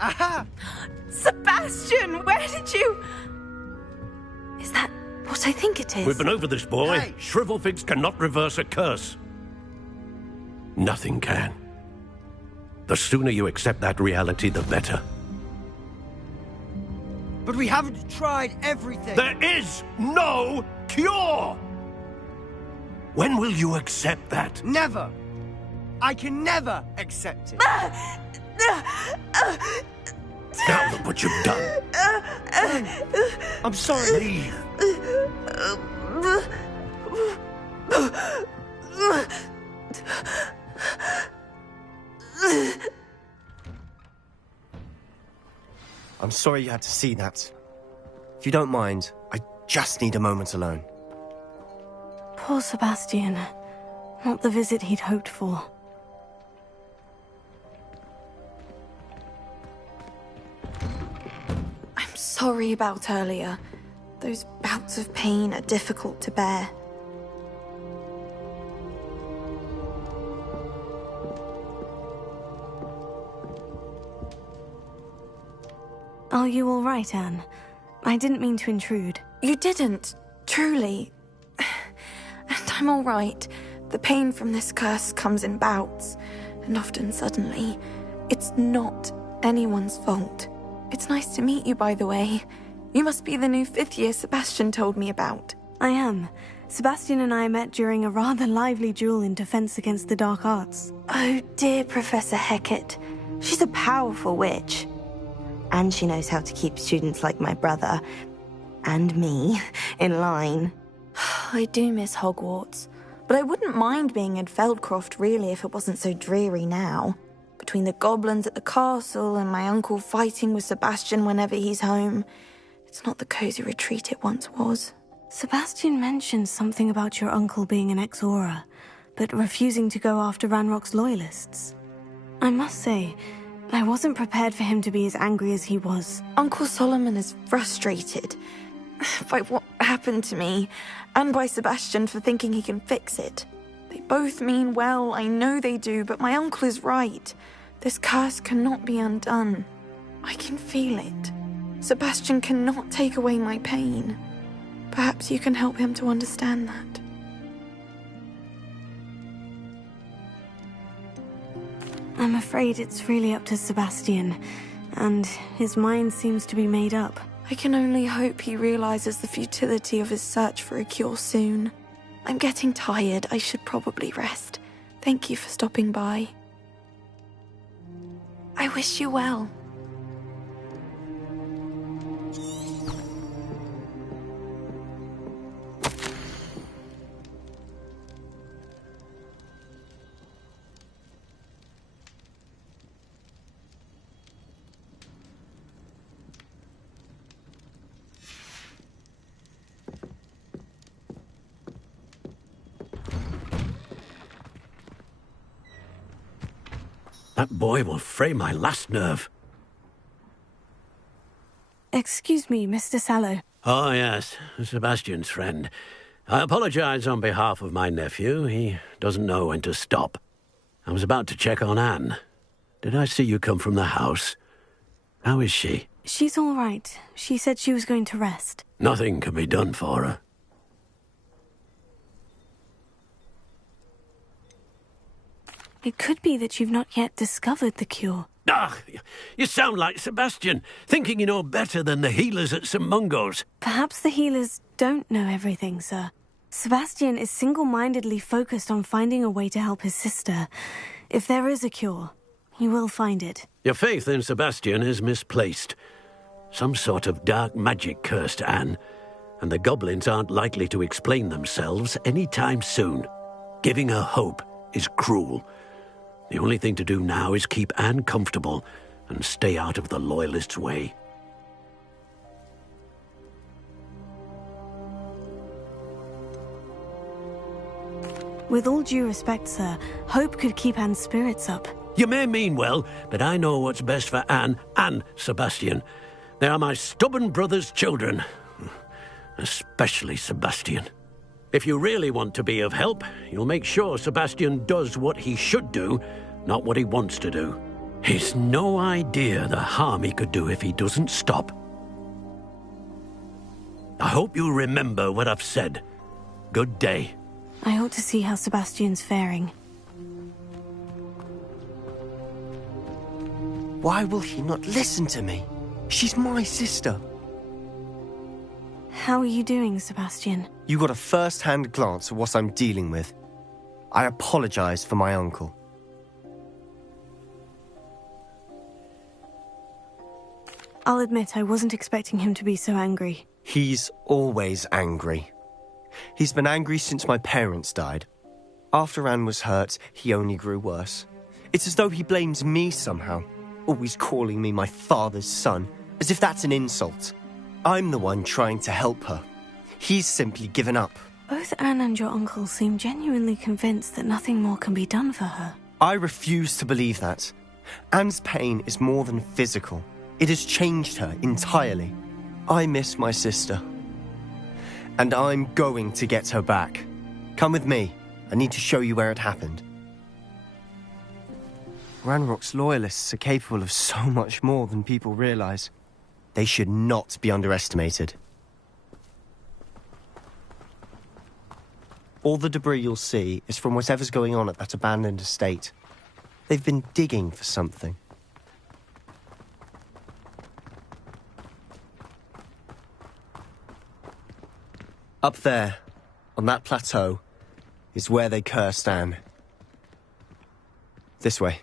Aha! Sebastian, where did you... Is that what I think it is? We've been over this, boy. Hey. Shrivelfigs cannot reverse a curse. Nothing can. The sooner you accept that reality, the better. But we haven't tried everything. There is no cure! When will you accept that? Never. I can never accept it. Now look what you've done. I'm sorry. Leave. I'm sorry you had to see that. If you don't mind, I just need a moment alone. Poor Sebastian. Not the visit he'd hoped for. I'm sorry about earlier. Those bouts of pain are difficult to bear. Are you all right, Anne? I didn't mean to intrude. You didn't, truly. And I'm all right. The pain from this curse comes in bouts, and often suddenly. It's not anyone's fault. It's nice to meet you, by the way. You must be the new 5th year Sebastian told me about. I am. Sebastian and I met during a rather lively duel in defense against the dark arts. Oh, dear Professor Hecat. She's a powerful witch. And she knows how to keep students like my brother, and me, in line. I do miss Hogwarts, but I wouldn't mind being in Feldcroft, really, if it wasn't so dreary now. Between the goblins at the castle and my uncle fighting with Sebastian whenever he's home, it's not the cozy retreat it once was. Sebastian mentioned something about your uncle being an ex-Auror, but refusing to go after Ranrock's loyalists. I must say, I wasn't prepared for him to be as angry as he was. Uncle Solomon is frustrated by what happened to me, and by Sebastian for thinking he can fix it. They both mean well, I know they do, but my uncle is right. This curse cannot be undone. I can feel it. Sebastian cannot take away my pain. Perhaps you can help him to understand that. I'm afraid it's really up to Sebastian, and his mind seems to be made up. I can only hope he realizes the futility of his search for a cure soon. I'm getting tired. I should probably rest. Thank you for stopping by. I wish you well. That boy will fray my last nerve. Excuse me, Mr. Sallow. Oh, yes, Sebastian's friend. I apologize on behalf of my nephew. He doesn't know when to stop. I was about to check on Anne. Did I see you come from the house? How is she? She's all right. She said she was going to rest. Nothing can be done for her. It could be that you've not yet discovered the cure. Ah, you sound like Sebastian, thinking you know better than the healers at St. Mungo's. Perhaps the healers don't know everything, sir. Sebastian is single-mindedly focused on finding a way to help his sister. If there is a cure, he will find it. Your faith in Sebastian is misplaced. Some sort of dark magic cursed Anne, and the goblins aren't likely to explain themselves anytime soon. Giving her hope is cruel. The only thing to do now is keep Anne comfortable and stay out of the Loyalists' way. With all due respect, sir, hope could keep Anne's spirits up. You may mean well, but I know what's best for Anne and Sebastian. They are my stubborn brother's children. Especially Sebastian. If you really want to be of help, you'll make sure Sebastian does what he should do, not what he wants to do. He's no idea the harm he could do if he doesn't stop. I hope you remember what I've said. Good day. I ought to see how Sebastian's faring. Why will he not listen to me? She's my sister. How are you doing, Sebastian? You got a first-hand glance at what I'm dealing with. I apologize for my uncle. I'll admit I wasn't expecting him to be so angry. He's always angry. He's been angry since my parents died. After Anne was hurt, he only grew worse. It's as though he blames me somehow, always calling me my father's son, as if that's an insult. I'm the one trying to help her. He's simply given up. Both Anne and your uncle seem genuinely convinced that nothing more can be done for her. I refuse to believe that. Anne's pain is more than physical. It has changed her entirely. I miss my sister. And I'm going to get her back. Come with me. I need to show you where it happened. Ranrock's loyalists are capable of so much more than people realize. They should not be underestimated. All the debris you'll see is from whatever's going on at that abandoned estate. They've been digging for something. Up there, on that plateau, is where they cursed Anne. This way.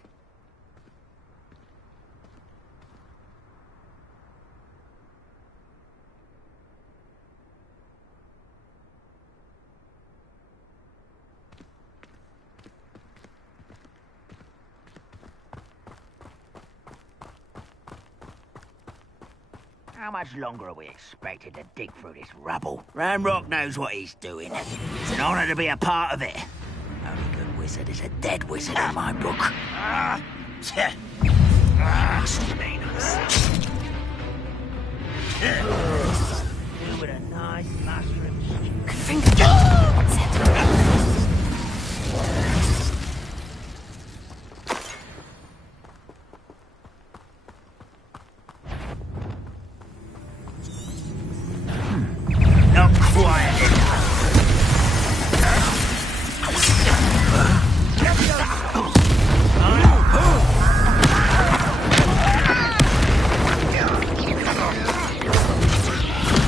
How much longer are we expected to dig through this rubble? Ranrock knows what he's doing. It's an honor to be a part of it. Only good wizard is a dead wizard in my book. With a nice mushroom Not quiet enough.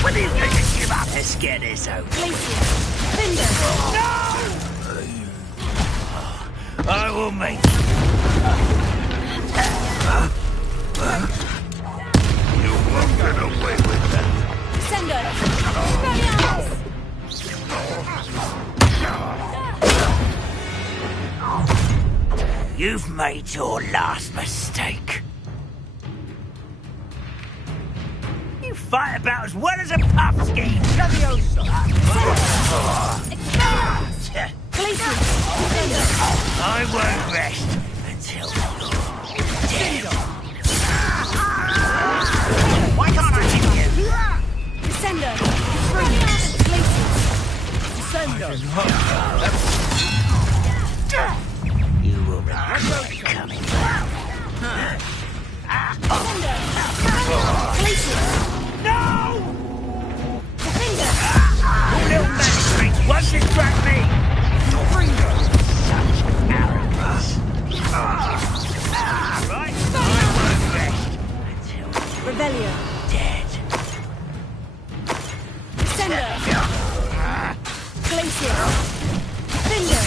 What are you going to give up to scare this over? No! I will make you won't get away with that. You've made your last mistake. You fight about as well as a pumpkin. I won't rest until you're dead. Why can't I hit you? Descender! You will regret coming back. No! You little magistrate, once you track me! Such arrogance. Right? I won't rest until Rebellion! dead. Descender! Glacier! Finger!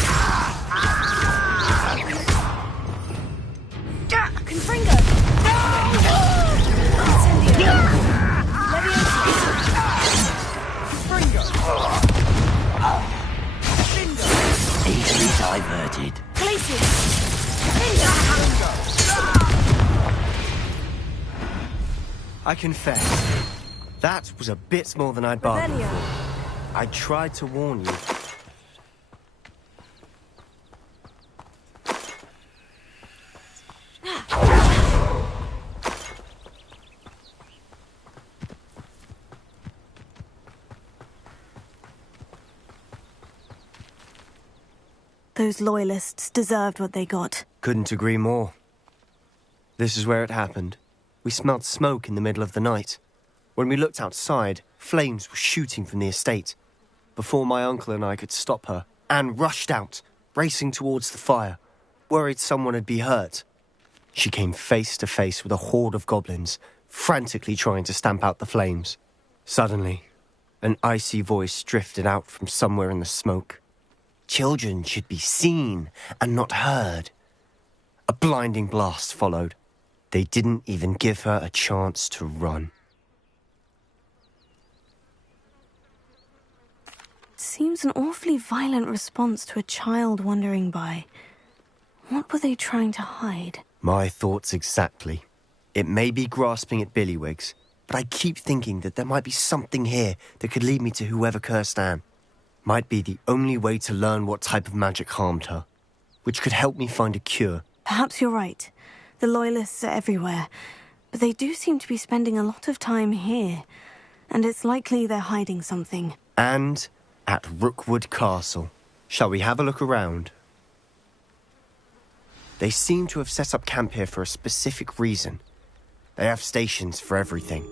Confringo! Incendio! Leviosa! Easily diverted. Glacier! Finger! I confess, that was a bit more than I'd bargained Rebellion! for. I tried to warn you. Those loyalists deserved what they got. Couldn't agree more. This is where it happened. We smelled smoke in the middle of the night. When we looked outside, flames were shooting from the estate. Before my uncle and I could stop her, Anne rushed out, racing towards the fire, worried someone had been hurt. She came face to face with a horde of goblins, frantically trying to stamp out the flames. Suddenly, an icy voice drifted out from somewhere in the smoke. Children should be seen and not heard. A blinding blast followed. They didn't even give her a chance to run. Seems an awfully violent response to a child wandering by. What were they trying to hide? My thoughts exactly. It may be grasping at Billywigs, but I keep thinking that there might be something here that could lead me to whoever cursed Anne. Might be the only way to learn what type of magic harmed her, which could help me find a cure. Perhaps you're right. The Loyalists are everywhere, but they do seem to be spending a lot of time here, and it's likely they're hiding something. And at Rookwood Castle. Shall we have a look around? They seem to have set up camp here for a specific reason. They have stations for everything.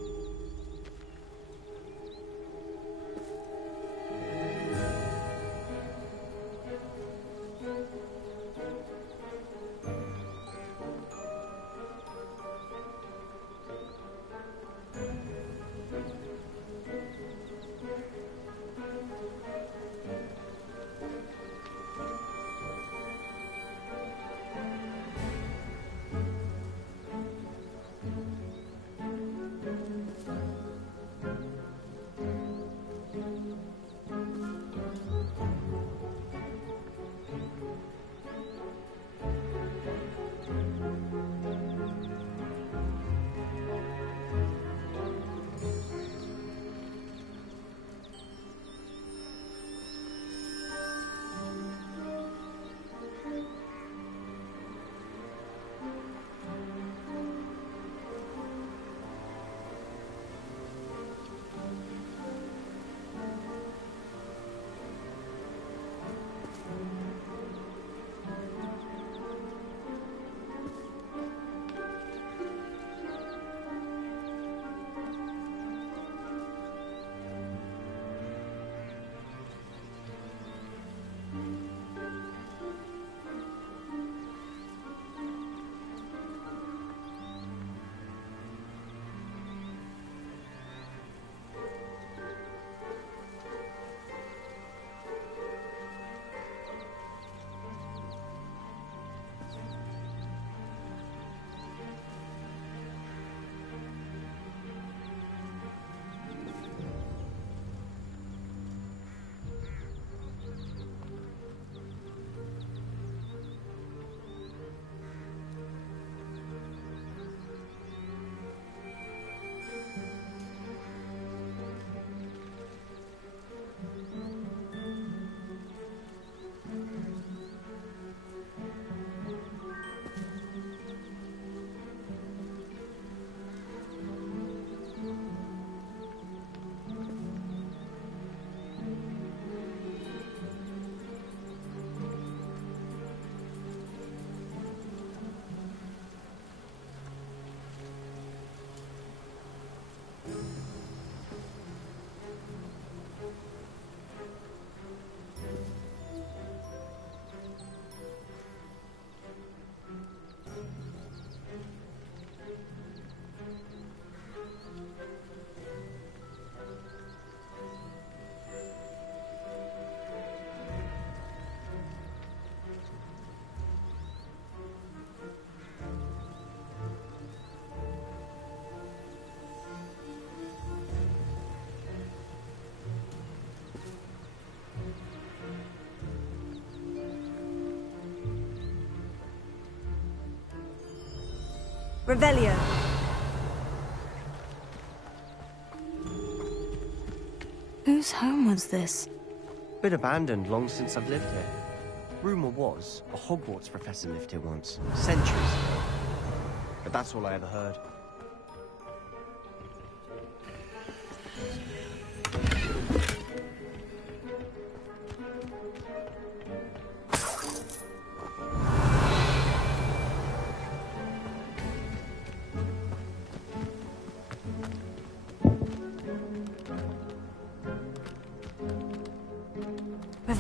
Revelio. Whose home was this? Been abandoned long since I've lived here. Rumour was a Hogwarts professor lived here once, centuries ago. But that's all I ever heard.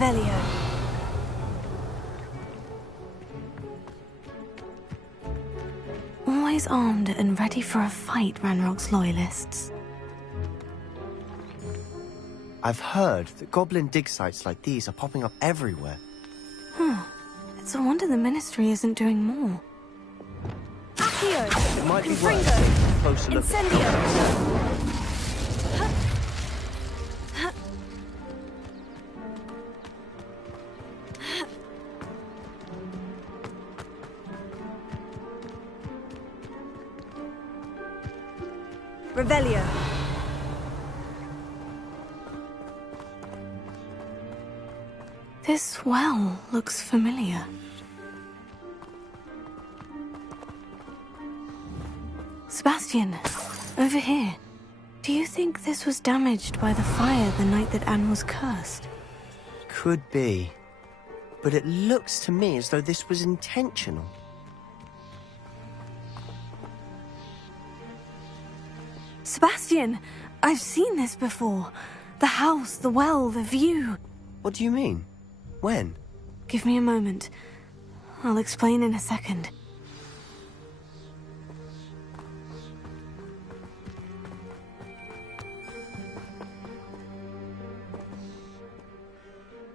Revelio. Always armed and ready for a fight, Ranrock's loyalists. I've heard that goblin dig sites like these are popping up everywhere. It's a wonder the Ministry isn't doing more. It might be worth Confringo. taking a closer look at Incendio. Revelio. This well looks familiar. Sebastian, over here. Do you think this was damaged by the fire the night that Anne was cursed? Could be. But it looks to me as though this was intentional. Sebastian, I've seen this before. The house, the well, the view. What do you mean? When? Give me a moment. I'll explain in a second.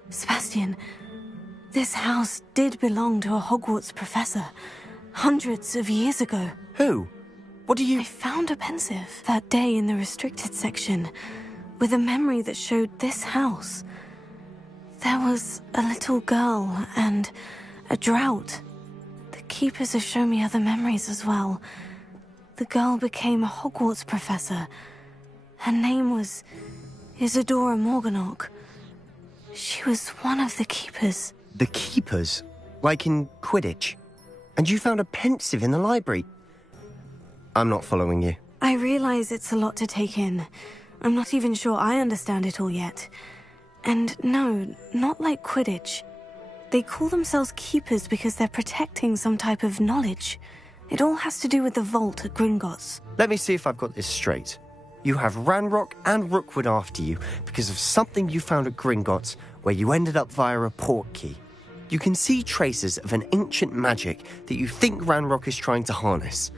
Sebastian, this house did belong to a Hogwarts professor, hundreds of years ago. Who? What do you... I found a pensive that day in the restricted section, with a memory that showed this house. There was a little girl and a drought. The keepers have shown me other memories as well. The girl became a Hogwarts professor. Her name was Isadora Morganach. She was one of the keepers. The keepers? Like in Quidditch? And you found a pensive in the library? I'm not following you. I realize it's a lot to take in. I'm not even sure I understand it all yet. And no, not like Quidditch. They call themselves keepers because they're protecting some type of knowledge. It all has to do with the vault at Gringotts. Let me see if I've got this straight. You have Ranrock and Rookwood after you because of something you found at Gringotts where you ended up via a port key. You can see traces of an ancient magic that you think Ranrock is trying to harness.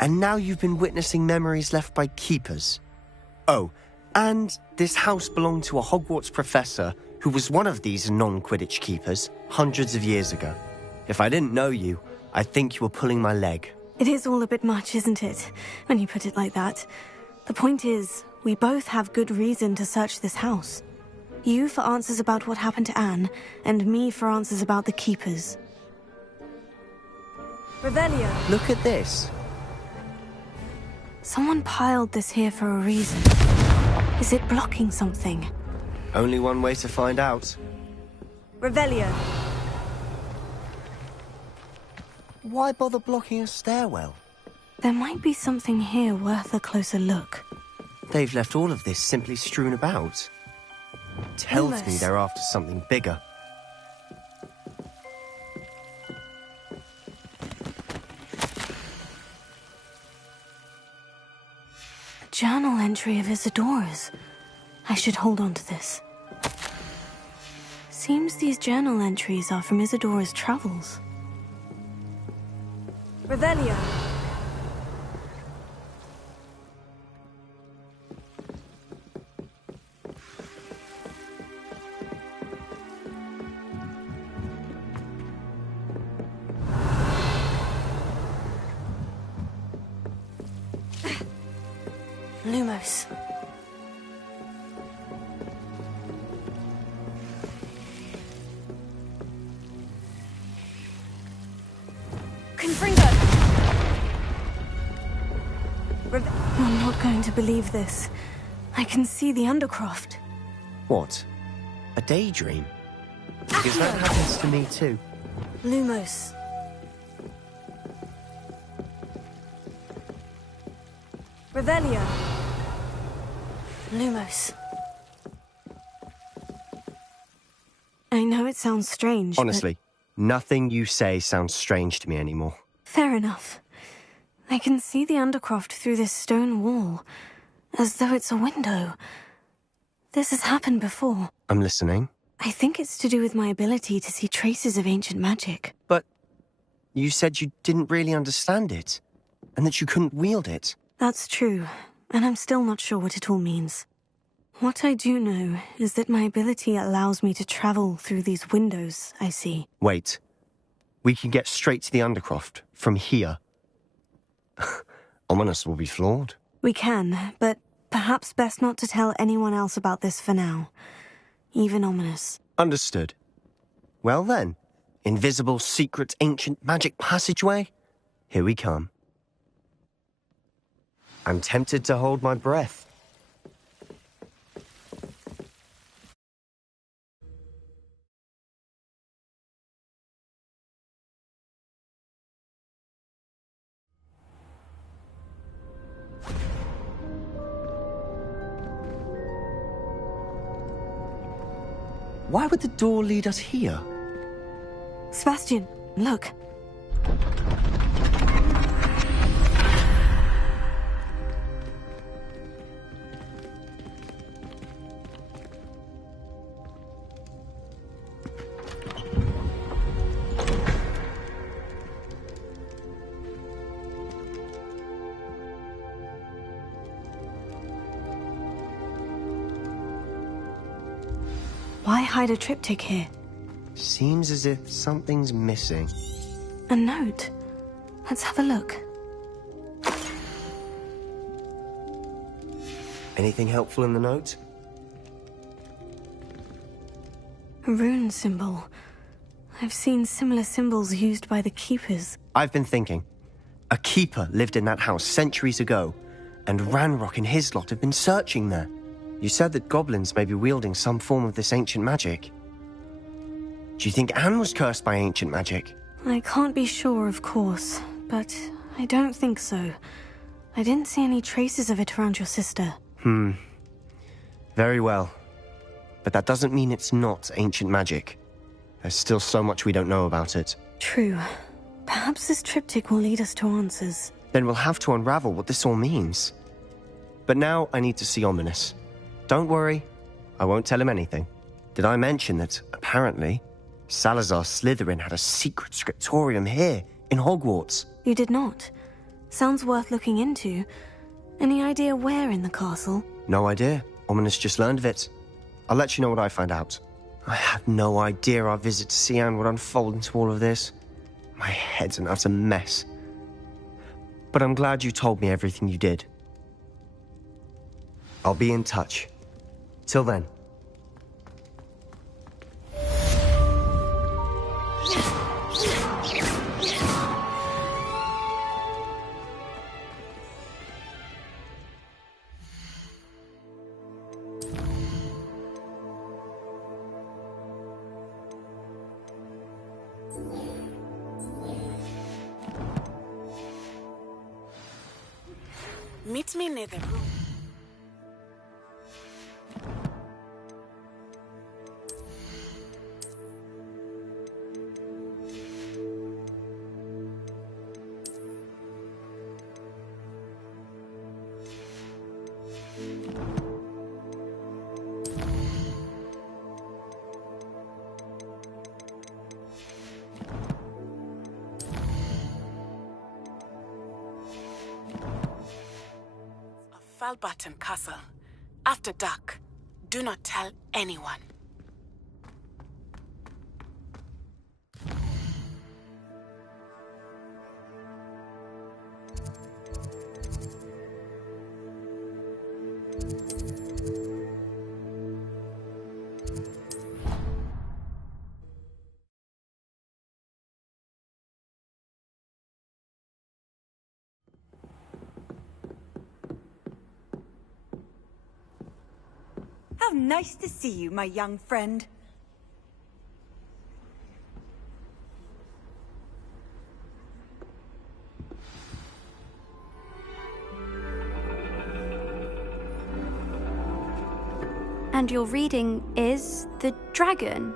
And now you've been witnessing memories left by keepers. Oh, and this house belonged to a Hogwarts professor who was one of these non-Quidditch keepers hundreds of years ago. If I didn't know you, I'd think you were pulling my leg. It is all a bit much, isn't it? When you put it like that. The point is, we both have good reason to search this house. You for answers about what happened to Anne, and me for answers about the keepers. Revelio. Look at this. Someone piled this here for a reason. Is it blocking something? Only one way to find out. Revelio. Why bother blocking a stairwell? There might be something here worth a closer look. They've left all of this simply strewn about. Tells me Almost. they're after something bigger. A journal entry of Isadora's. I should hold on to this. Seems these journal entries are from Isadora's travels. Revelio. Lumos. Confringo. You're not going to believe this. I can see the Undercroft. What? A daydream? Because that happens to me too. Lumos. Revelio. Lumos. I know it sounds strange, Honestly, nothing you say sounds strange to me anymore. but fair enough. I can see the Undercroft through this stone wall, as though it's a window. This has happened before. I'm listening. I think it's to do with my ability to see traces of ancient magic. But you said you didn't really understand it, and that you couldn't wield it. That's true, and I'm still not sure what it all means. What I do know is that my ability allows me to travel through these windows I see. Wait. We can get straight to the Undercroft from here. Ominous will be floored. We can, but perhaps best not to tell anyone else about this for now. Even Ominous. Understood. Well then, invisible, secret, ancient magic passageway? Here we come. I'm tempted to hold my breath. Why would the door lead us here? Sebastian, look. Why hide a triptych here? Seems as if something's missing. A note. Let's have a look. Anything helpful in the note? A rune symbol. I've seen similar symbols used by the keepers. I've been thinking. A keeper lived in that house centuries ago, and Ranrock and his lot have been searching there. You said that goblins may be wielding some form of this ancient magic. Do you think Anne was cursed by ancient magic? I can't be sure, of course, but I don't think so. I didn't see any traces of it around your sister. Very well. But that doesn't mean it's not ancient magic. There's still so much we don't know about it. True. Perhaps this triptych will lead us to answers. Then we'll have to unravel what this all means. But now I need to see Ominous. Don't worry, I won't tell him anything. Did I mention that, apparently, Salazar Slytherin had a secret scriptorium here, in Hogwarts? You did not. Sounds worth looking into. Any idea where in the castle? No idea. Ominous just learned of it. I'll let you know what I find out. I had no idea our visit to Cian would unfold into all of this. My head's an utter mess. But I'm glad you told me everything you did. I'll be in touch. Till then. Meet me near the room. Falbaton Castle. After dark. Do not tell anyone. How nice to see you, my young friend. And your reading is The Dragon.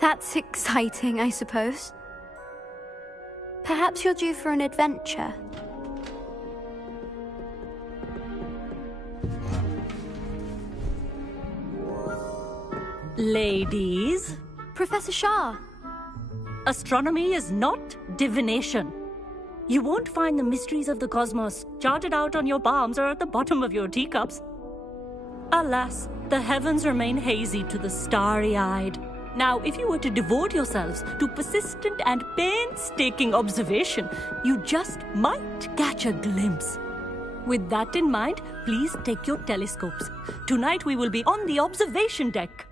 That's exciting, I suppose. Perhaps you're due for an adventure. Ladies, Professor Shah. astronomy is not divination. You won't find the mysteries of the cosmos charted out on your palms or at the bottom of your teacups. Alas, the heavens remain hazy to the starry-eyed. Now, if you were to devote yourselves to persistent and painstaking observation, you just might catch a glimpse. With that in mind, please take your telescopes. Tonight we will be on the observation deck.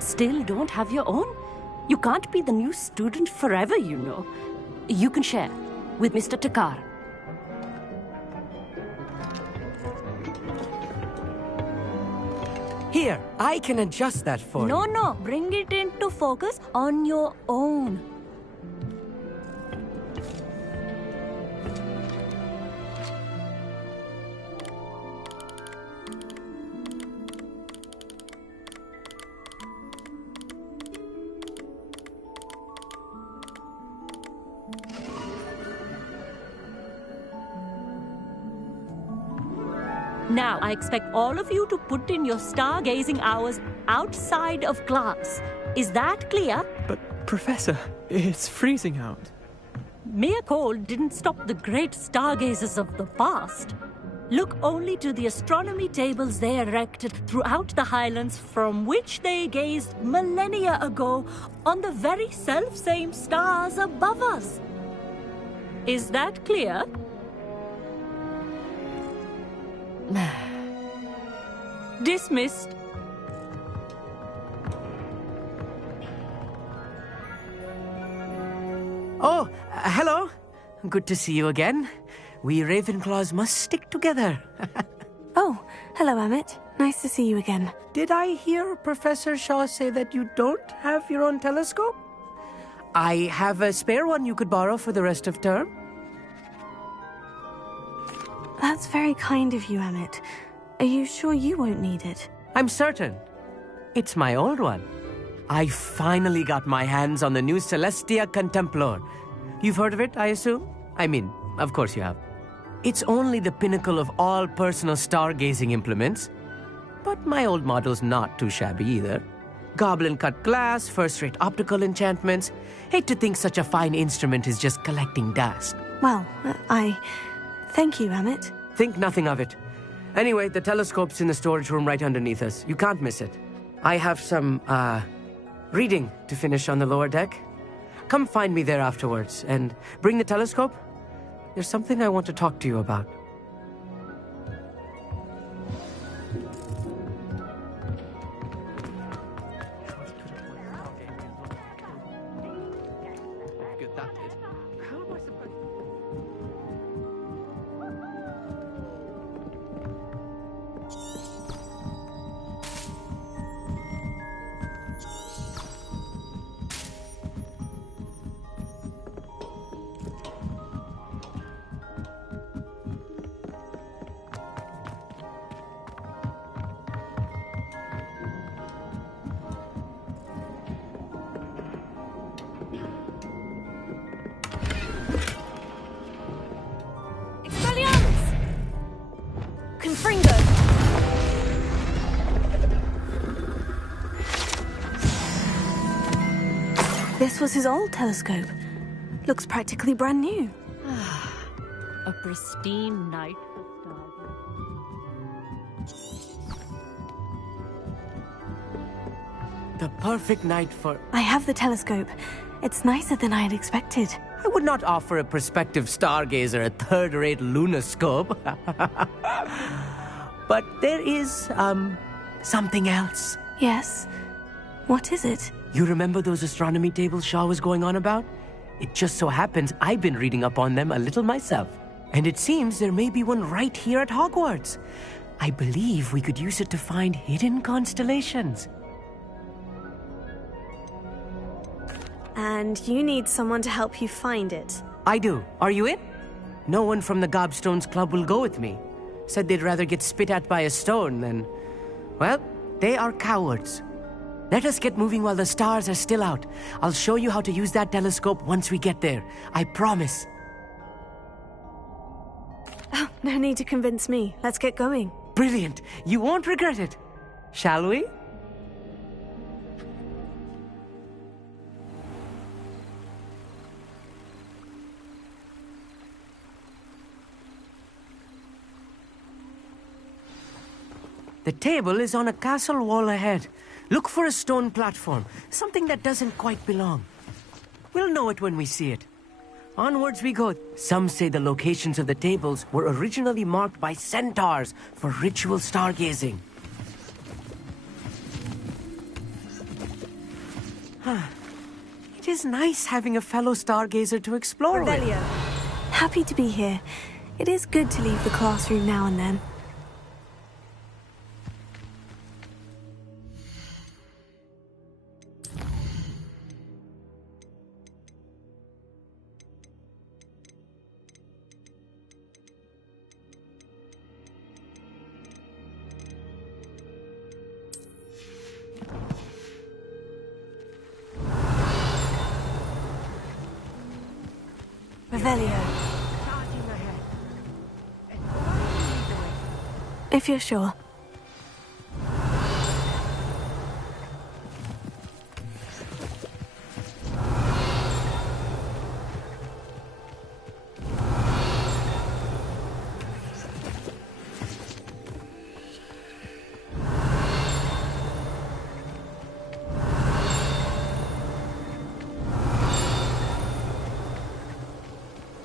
Still don't have your own? You can't be the new student forever, you know. You can share with Mr. Takar. Here, I can adjust that for you. No, bring it into focus on your own. Now, I expect all of you to put in your stargazing hours outside of class. Is that clear? But, Professor, it's freezing out. Mere cold didn't stop the great stargazers of the past. Look only to the astronomy tables they erected throughout the highlands from which they gazed millennia ago on the very self-same stars above us. Is that clear? Dismissed. Oh, hello. Good to see you again. We Ravenclaws must stick together. Oh, hello, Emmett. Nice to see you again. Did I hear Professor Shaw say that you don't have your own telescope? I have a spare one you could borrow for the rest of term. That's very kind of you, Emmett. Are you sure you won't need it? I'm certain. It's my old one. I finally got my hands on the new Celestia Contemplar. You've heard of it, I assume? I mean, of course you have. It's only the pinnacle of all personal stargazing implements. But my old model's not too shabby either. Goblin-cut glass, first-rate optical enchantments. Hate to think such a fine instrument is just collecting dust. Well, thank you, Emmett. Think nothing of it. Anyway, the telescope's in the storage room right underneath us. You can't miss it. I have some, reading to finish on the lower deck. Come find me there afterwards, and bring the telescope. There's something I want to talk to you about. This was his old telescope. Looks practically brand new. A pristine night for stargazing. The perfect night for... I have the telescope. It's nicer than I had expected. I would not offer a prospective stargazer a third-rate lunoscope. But there is, something else. Yes? What is it? You remember those astronomy tables Shaw was going on about? It just so happens I've been reading up on them a little myself. And it seems there may be one right here at Hogwarts. I believe we could use it to find hidden constellations. And you need someone to help you find it. I do. Are you in? No one from the Gobstones Club will go with me. Said they'd rather get spit at by a stone than... Well, they are cowards. Let us get moving while the stars are still out. I'll show you how to use that telescope once we get there. I promise. Oh, no need to convince me. Let's get going. Brilliant. You won't regret it. Shall we? The table is on a castle wall ahead. Look for a stone platform, something that doesn't quite belong. We'll know it when we see it. Onwards we go. Some say the locations of the tables were originally marked by centaurs for ritual stargazing. It is nice having a fellow stargazer to explore with. Revelio. Happy to be here. It is good to leave the classroom now and then. Revelio. If you're sure.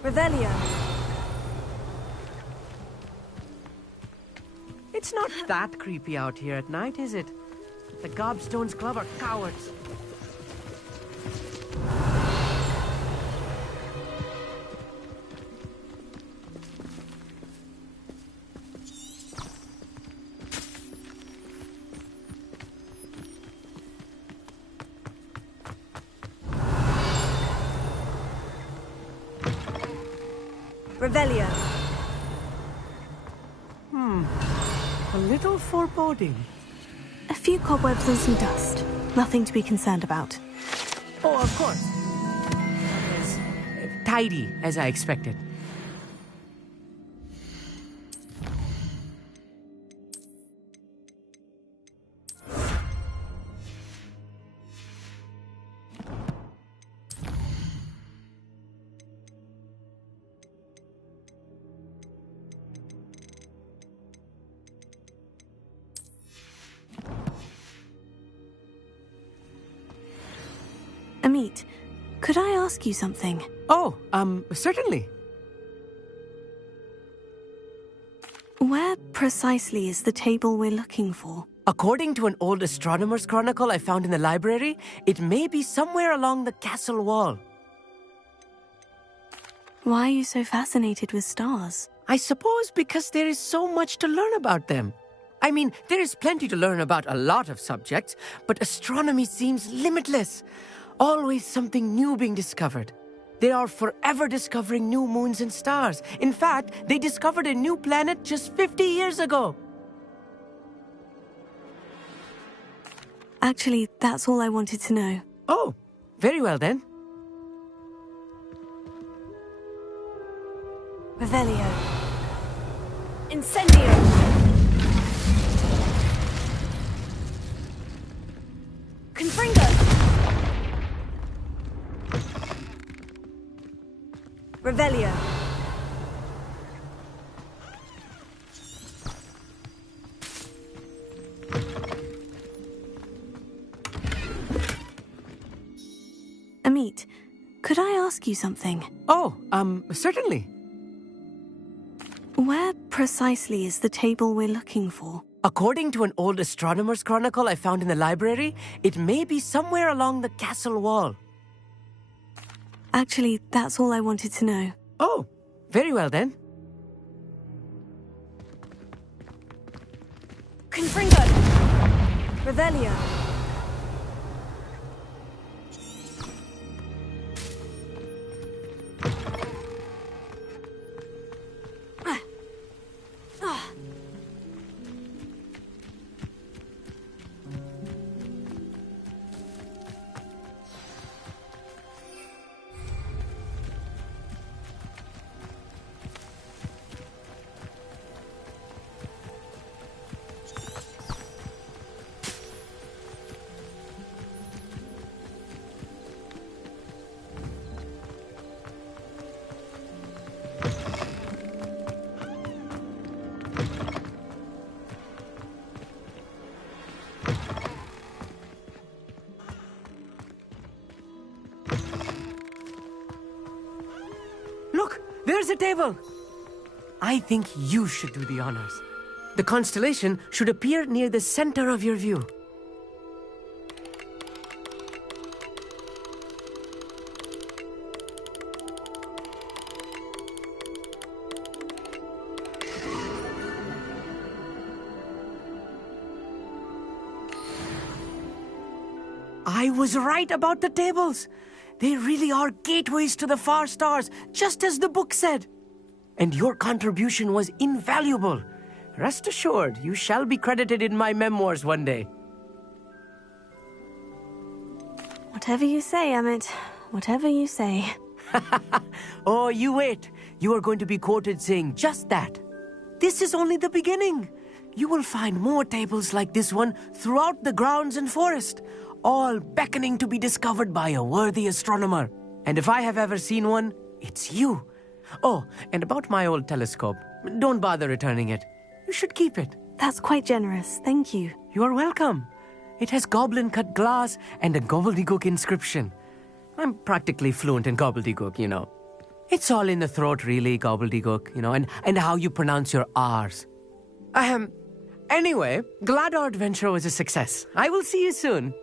Revelio. It's not that creepy out here at night, is it? The Gobstones Club are cowards. Revelio. A little foreboding. A few cobwebs and some dust. Nothing to be concerned about. Oh, of course. As tidy as I expected. Amit, could I ask you something? Oh, certainly. Where precisely is the table we're looking for? According to an old astronomer's chronicle I found in the library, it may be somewhere along the castle wall. Why are you so fascinated with stars? I suppose because there is so much to learn about them. I mean, there is plenty to learn about a lot of subjects, but astronomy seems limitless. Always something new being discovered. They are forever discovering new moons and stars. In fact, they discovered a new planet just 50 years ago. Actually, that's all I wanted to know. Oh, very well then. Revelio. Incendio. Confringo. Revelio. Amit, could I ask you something? Oh, certainly. Where precisely is the table we're looking for? According to an old astronomer's chronicle I found in the library, it may be somewhere along the castle wall. Actually, that's all I wanted to know. Oh, very well then. Confringo. Revelio. There's a table! I think you should do the honors. The constellation should appear near the center of your view. I was right about the tables. They really are gateways to the far stars, just as the book said. And your contribution was invaluable. Rest assured, you shall be credited in my memoirs one day. Whatever you say, Emmett. Whatever you say. Oh, you wait. You are going to be quoted saying just that. This is only the beginning. You will find more tables like this one throughout the grounds and forest, all beckoning to be discovered by a worthy astronomer. And if I have ever seen one, it's you. Oh, and about my old telescope, don't bother returning it. You should keep it. That's quite generous, thank you. You are welcome. It has goblin-cut glass and a gobbledygook inscription. I'm practically fluent in gobbledygook, you know. It's all in the throat, really, gobbledygook, you know, and how you pronounce your R's. Anyway, glad our adventure was a success. I will see you soon.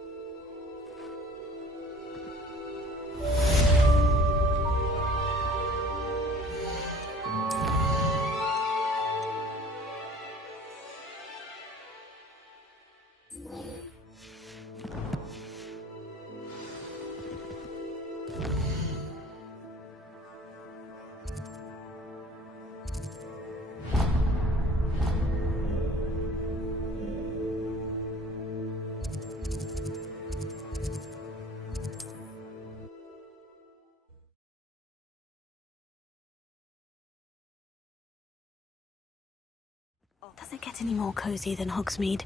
Does it get any more cozy than Hogsmeade?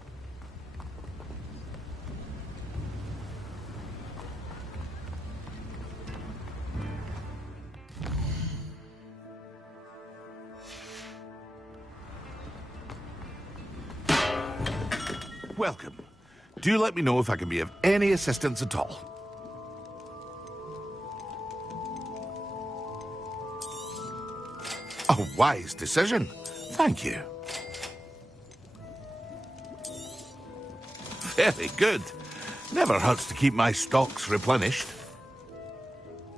Welcome. Do let me know if I can be of any assistance at all. A wise decision. Thank you. Very good. Never hurts to keep my stocks replenished.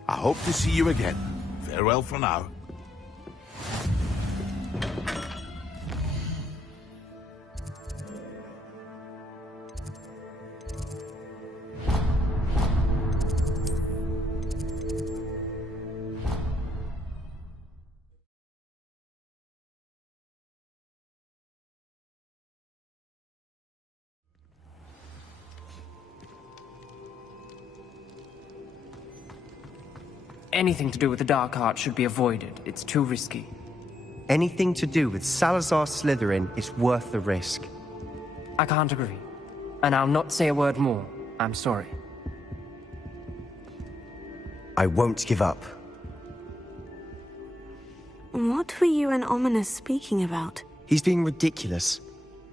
I hope to see you again. Farewell for now. Anything to do with the dark art should be avoided. It's too risky. Anything to do with Salazar Slytherin is worth the risk. I can't agree. And I'll not say a word more. I'm sorry. I won't give up. What were you and Ominous speaking about? He's being ridiculous.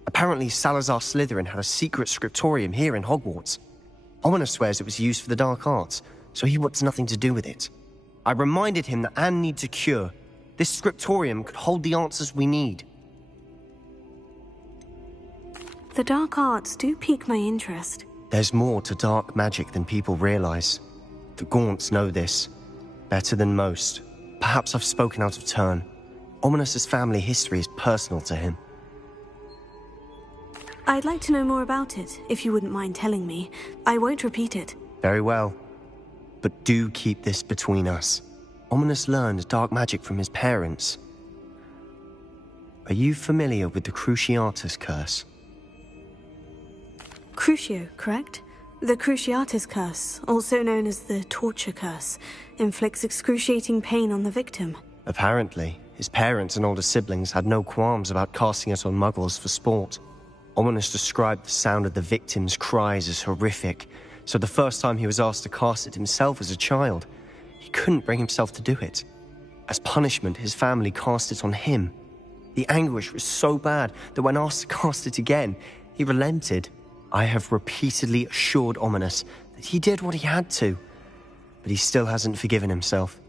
Apparently Salazar Slytherin had a secret scriptorium here in Hogwarts. Ominous swears it was used for the dark arts, so he wants nothing to do with it. I reminded him that Anne needs a cure. This scriptorium could hold the answers we need. The dark arts do pique my interest. There's more to dark magic than people realize. The Gaunts know this. Better than most. Perhaps I've spoken out of turn. Ominous's family history is personal to him. I'd like to know more about it, if you wouldn't mind telling me. I won't repeat it. Very well. But do keep this between us. Ominous learned dark magic from his parents. Are you familiar with the Cruciatus Curse? Crucio, correct? The Cruciatus Curse, also known as the Torture Curse, inflicts excruciating pain on the victim. Apparently, his parents and older siblings had no qualms about casting it on muggles for sport. Ominous described the sound of the victim's cries as horrific, so the first time he was asked to cast it himself as a child, he couldn't bring himself to do it. As punishment, his family cast it on him. The anguish was so bad that when asked to cast it again, he relented. I have repeatedly assured Ominous that he did what he had to, but he still hasn't forgiven himself.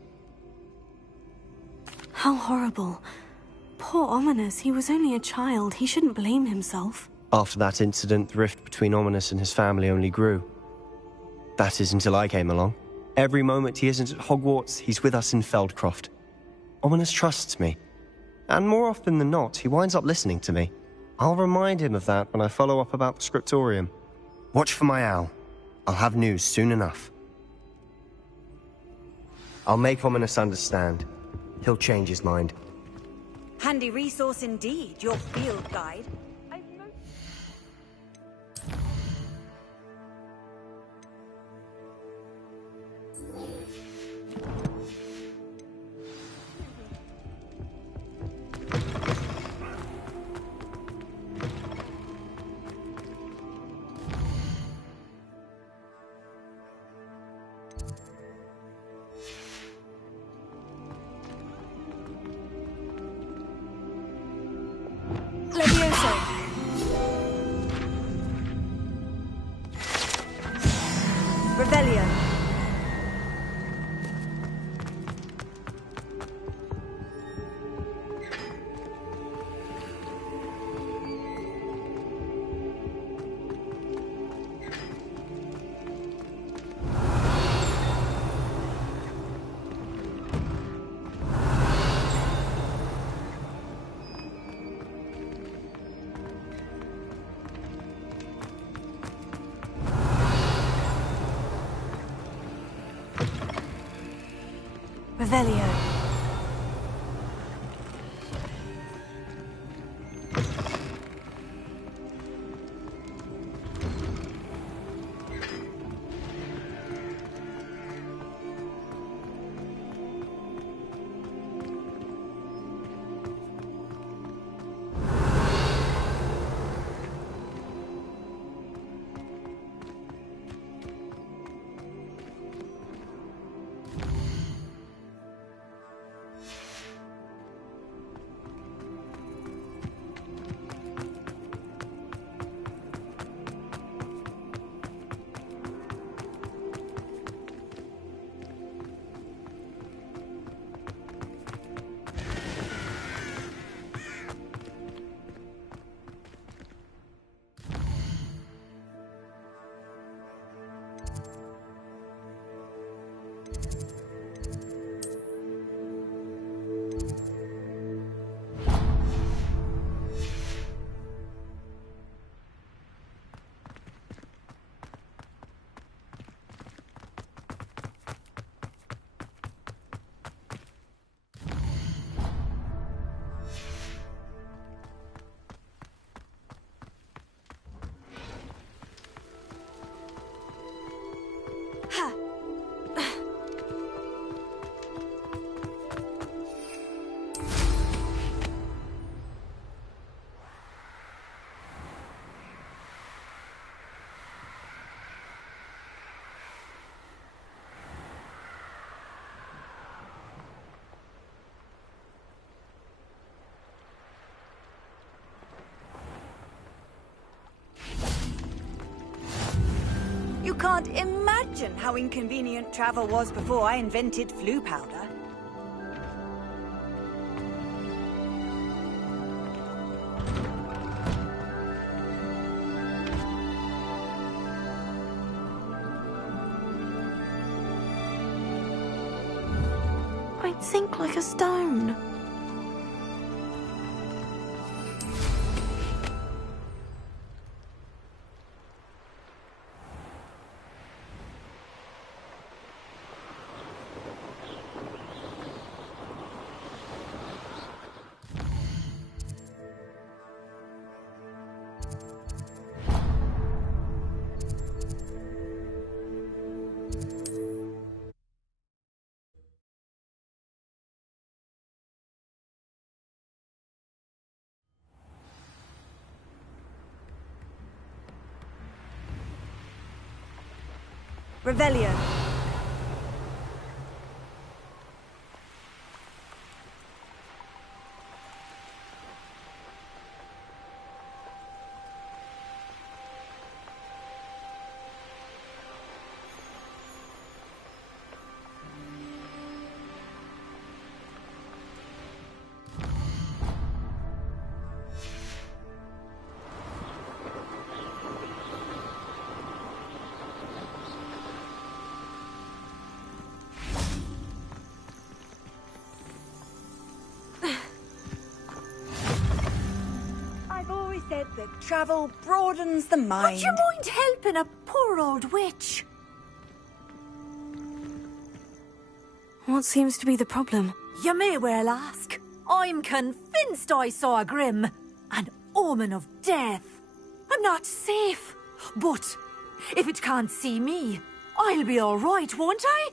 How horrible. Poor Ominous, he was only a child. He shouldn't blame himself. After that incident, the rift between Ominous and his family only grew. That is until I came along. Every moment he isn't at Hogwarts, he's with us in Feldcroft. Ominous trusts me. And more often than not, he winds up listening to me. I'll remind him of that when I follow up about the scriptorium. Watch for my owl. I'll have news soon enough. I'll make Ominous understand. He'll change his mind. Handy resource indeed, your field guide. Levioso. Revelio. Revelio. You can't imagine how inconvenient travel was before I invented flu powder. I'd sink like a stone. Revelio. that travel broadens the mind. Would you mind helping a poor old witch? What seems to be the problem? You may well ask. I'm convinced I saw a grim, an omen of death. I'm not safe, but if it can't see me, I'll be all right, won't I?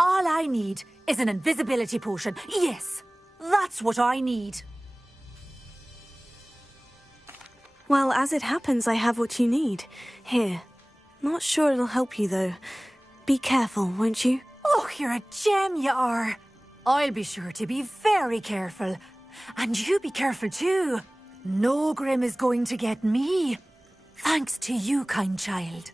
All I need is an invisibility potion. Yes, that's what I need. Well, as it happens, I have what you need. Here. Not sure it'll help you, though. Be careful, won't you? Oh, you're a gem, you are. I'll be sure to be very careful. And you be careful, too. No grim is going to get me. Thanks to you, kind child.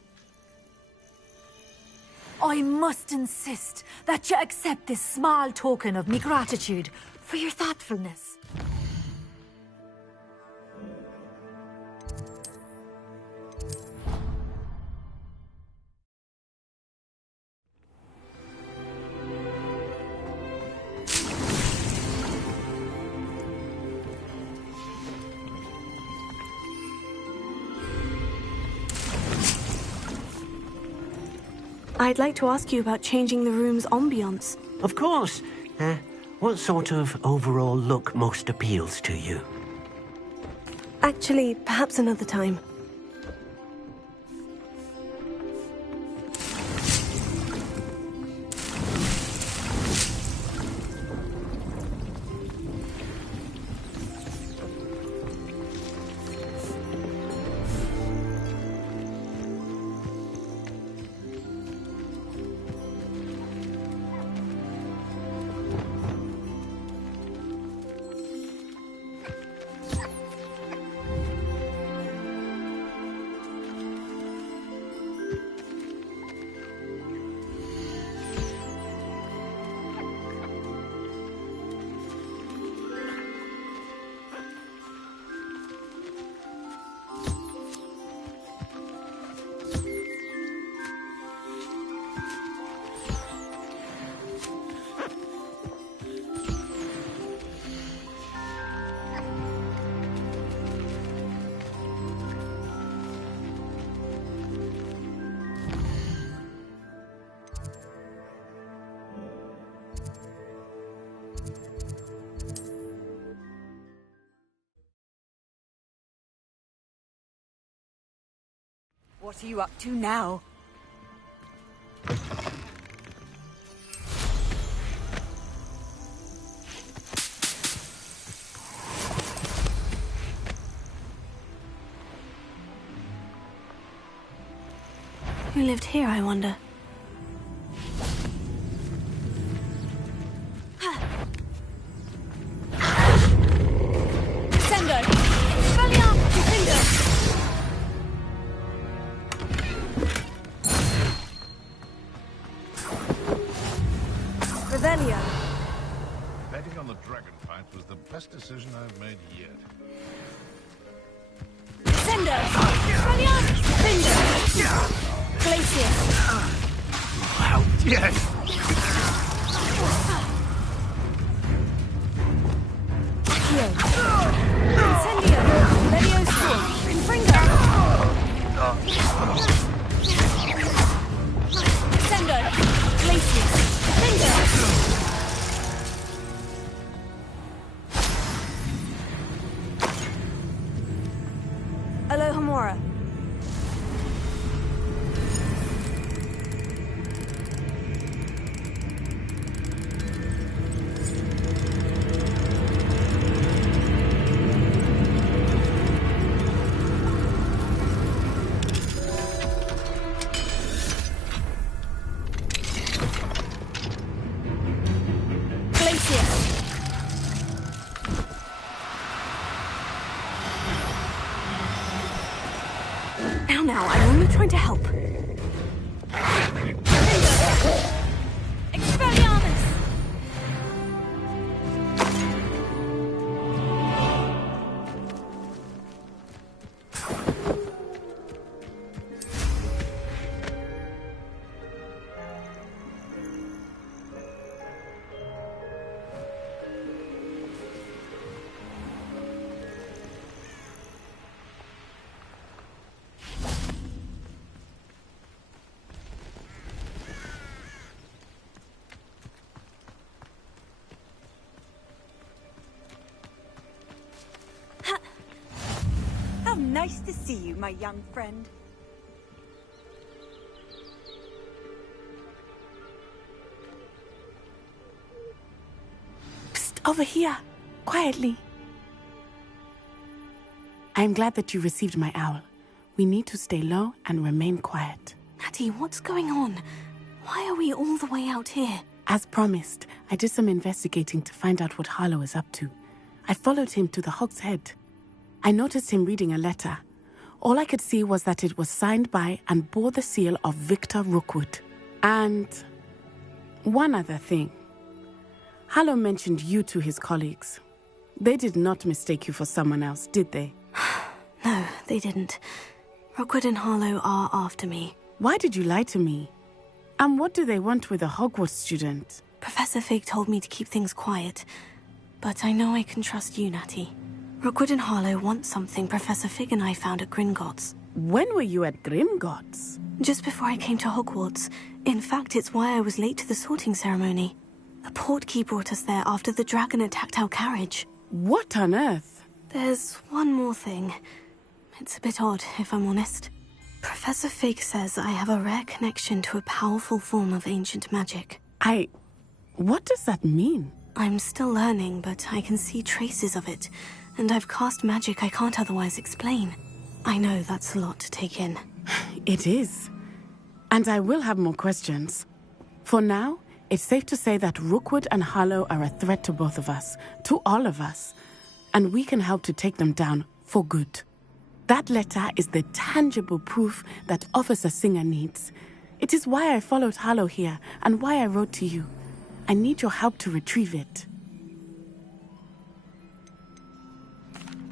I must insist that you accept this small token of me gratitude for your thoughtfulness. I'd like to ask you about changing the room's ambience. Of course. What sort of overall look most appeals to you? Actually, perhaps another time. What are you up to now? Who lived here, I wonder? Betting on the dragon fight was the best decision I've made yet. Cinder! Cinder! Glacier! How dare you! Incendio! Leviosa! Confringo! Cinder! Glacier! Cinder! Alohomora. Now, I'm only trying to help. Expelliarmus! Nice to see you, my young friend. Psst, over here. Quietly. I'm glad that you received my owl. We need to stay low and remain quiet. Natty, what's going on? Why are we all the way out here? As promised, I did some investigating to find out what Harlow is up to. I followed him to the Hog's Head. I noticed him reading a letter. All I could see was that it was signed by and bore the seal of Victor Rookwood. And one other thing. Harlow mentioned you to his colleagues. They did not mistake you for someone else, did they? No, they didn't. Rookwood and Harlow are after me. Why did you lie to me? And what do they want with a Hogwarts student? Professor Fig told me to keep things quiet. But I know I can trust you, Natty. Rookwood and Harlow want something Professor Fig and I found at Gringotts. When were you at Gringotts? Just before I came to Hogwarts. In fact, it's why I was late to the sorting ceremony. A portkey brought us there after the dragon attacked our carriage. What on earth? There's one more thing. It's a bit odd, if I'm honest. Professor Fig says I have a rare connection to a powerful form of ancient magic. What does that mean? I'm still learning, but I can see traces of it, and I've cast magic I can't otherwise explain. I know that's a lot to take in. It is. And I will have more questions. For now, it's safe to say that Rookwood and Harlow are a threat to both of us, to all of us, and we can help to take them down for good. That letter is the tangible proof that Officer Singer needs. It is why I followed Harlow here, and why I wrote to you. I need your help to retrieve it.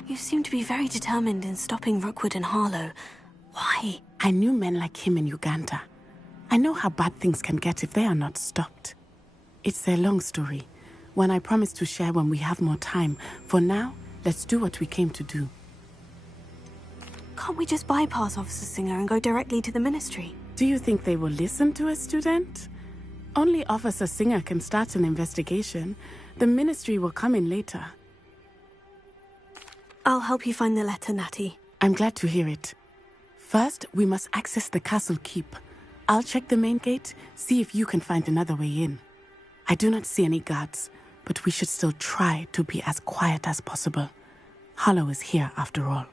You seem to be very determined in stopping Rookwood and Harlow. Why? I knew men like him in Uganda. I know how bad things can get if they are not stopped. It's a long story, one I promise to share when we have more time. For now, let's do what we came to do. Can't we just bypass Officer Singer and go directly to the Ministry? Do you think they will listen to a student? Only Officer Singer can start an investigation. The Ministry will come in later. I'll help you find the letter, Natty. I'm glad to hear it. First, we must access the castle keep. I'll check the main gate, see if you can find another way in. I do not see any guards, but we should still try to be as quiet as possible. Harlow is here after all.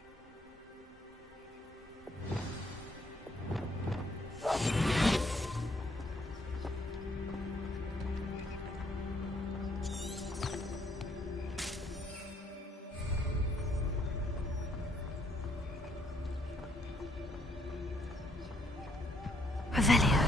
Revelio.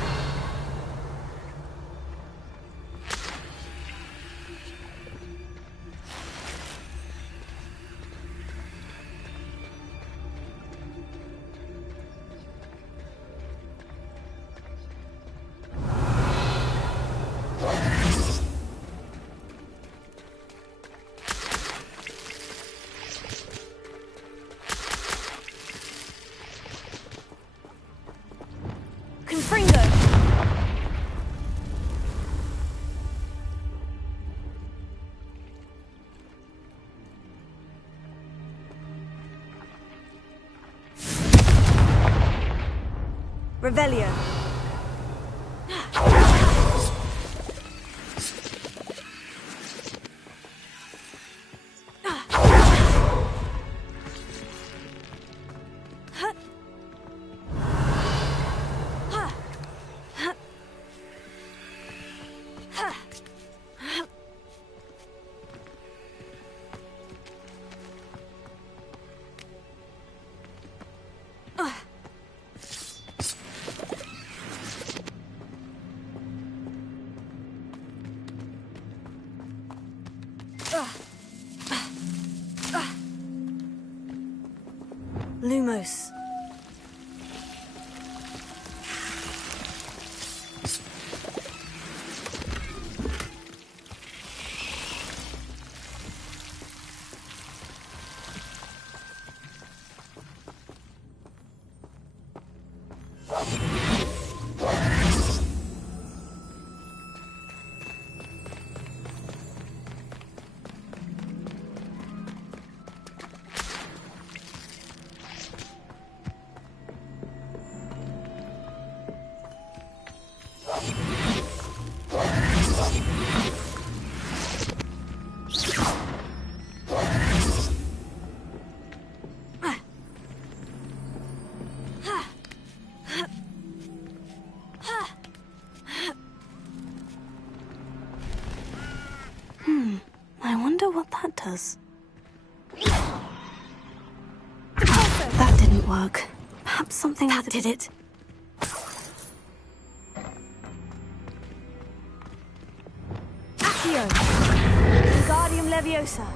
Revelio. Lumos. does. That didn't work. Perhaps something That did it. Accio! Wingardium Leviosa!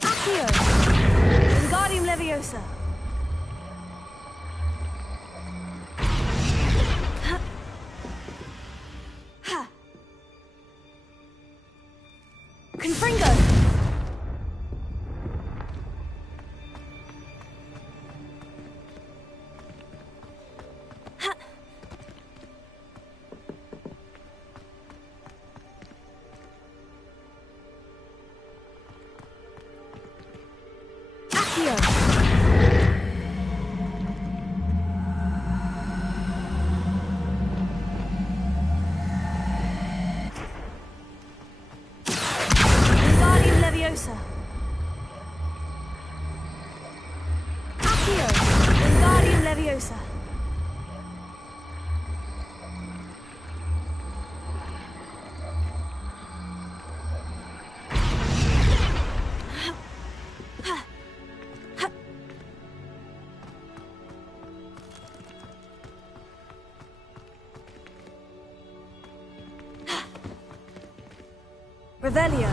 Accio! Wingardium Leviosa! Confringo! Accio! Wingardium Leviosa! Accio! Wingardium Leviosa! Revelio.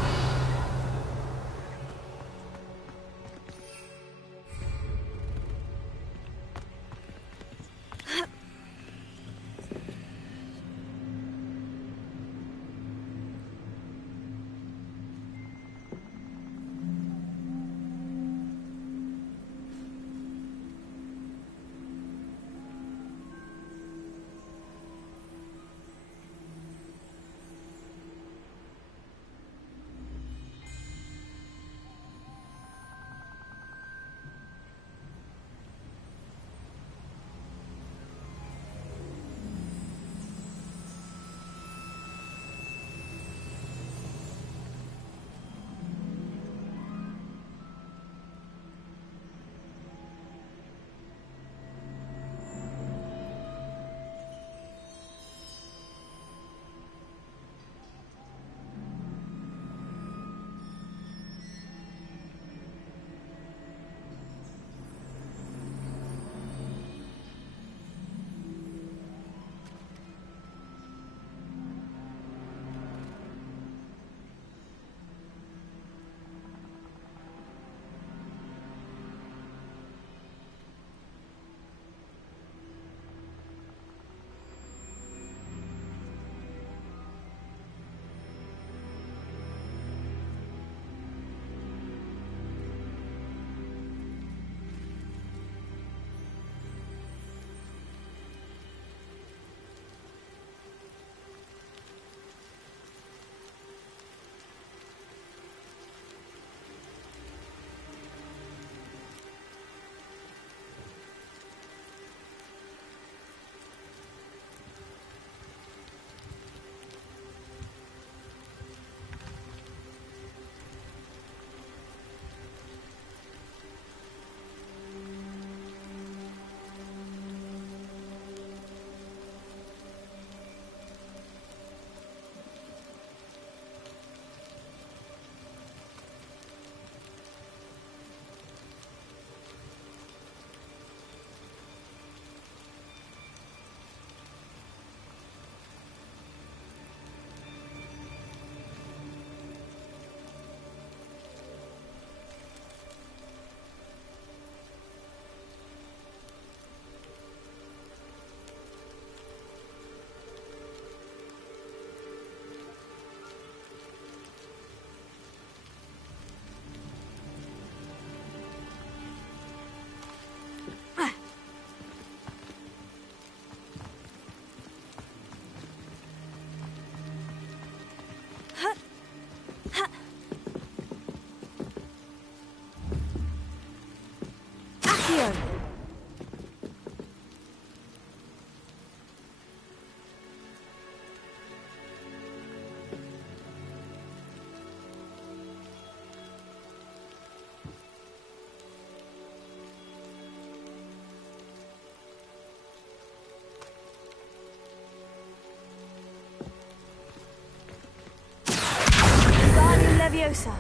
Leviosa.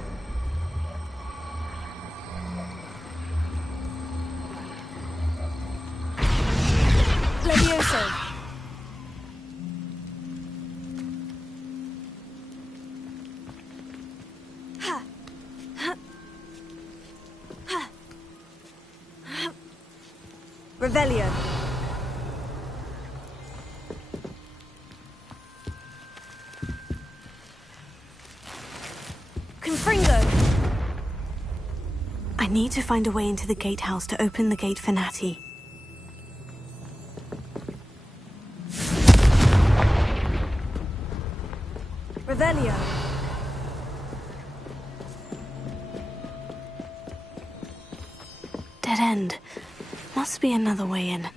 Leviosa. Revelio. Confringo. I need to find a way into the gatehouse to open the gate for Natty. Revelio. Dead end. Must be another way in.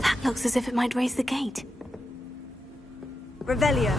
That looks as if it might raise the gate. Revelio.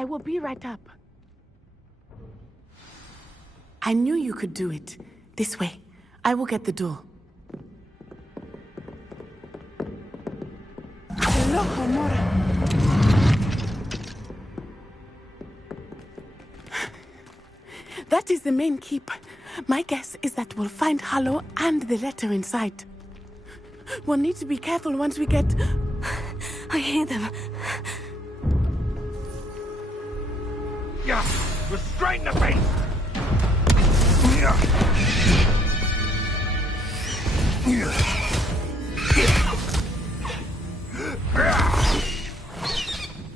I will be right up. I knew you could do it. This way. I will get the door. Hello, Homura. That is the main keep. My guess is that we'll find Hollow and the letter inside. We'll need to be careful once we get... I hear them. Yeah, restrain the beast!